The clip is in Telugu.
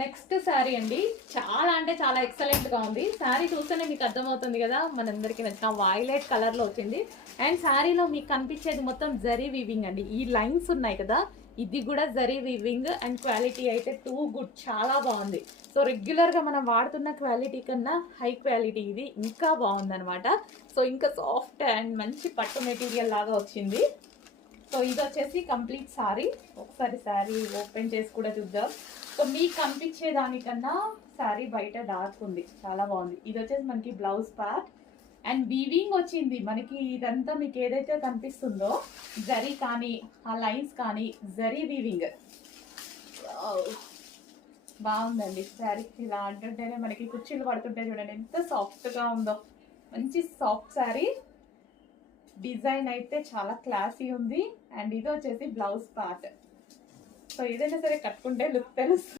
నెక్స్ట్ శారీ అండి, చాలా అంటే చాలా ఎక్సలెంట్ గా ఉంది. శారీ చూస్తేనే మీకు అర్థమవుతుంది కదా, మనందరికి నచ్చిన వైలెట్ కలర్ లో వచ్చింది. అండ్ శారీలో మీకు కనిపించేది మొత్తం జరీ వీవింగ్ అండి. ఈ లైన్స్ ఉన్నాయి కదా, ఇది కూడా జరీ వీవింగ్. అండ్ క్వాలిటీ అయితే టూ గుడ్, చాలా బాగుంది. సో రెగ్యులర్ గా మనం వాడుతున్న క్వాలిటీ కన్నా హై క్వాలిటీ ఇది, ఇంకా బాగుందనమాట. సో ఇంకా సాఫ్ట్ అండ్ మంచి పట్టు మెటీరియల్ లాగా వచ్చింది. సో ఇది వచ్చేసి కంప్లీట్ శారీ. ఒకసారి శారీ ఓపెన్ చేసి కూడా చూద్దాం. సో మీకు కనిపించే దానికన్నా శారీ బయట డార్క్ ఉంది, చాలా బాగుంది. ఇది వచ్చేసి మనకి బ్లౌజ్ పార్ట్ అండ్ వీవింగ్ వచ్చింది మనకి. ఇదంతా మీకు ఏదైతే కనిపిస్తుందో జరీ కానీ ఆ లైన్స్ కానీ జరీ వీవింగ్ బాగుందండి. శారీ ఇలా అంటుంటేనే మనకి కుర్చీలు పడుతుంటే చూడండి ఎంత సాఫ్ట్గా ఉందో. మంచి సాఫ్ట్ శారీ, డిజైన్ అయితే చాలా క్లాసీ ఉంది. అండ్ ఇది వచ్చేసి బ్లౌజ్ పార్ట్. సో ఏదైనా సరే కట్టుకుంటే లుక్ తెలుస్తుంది.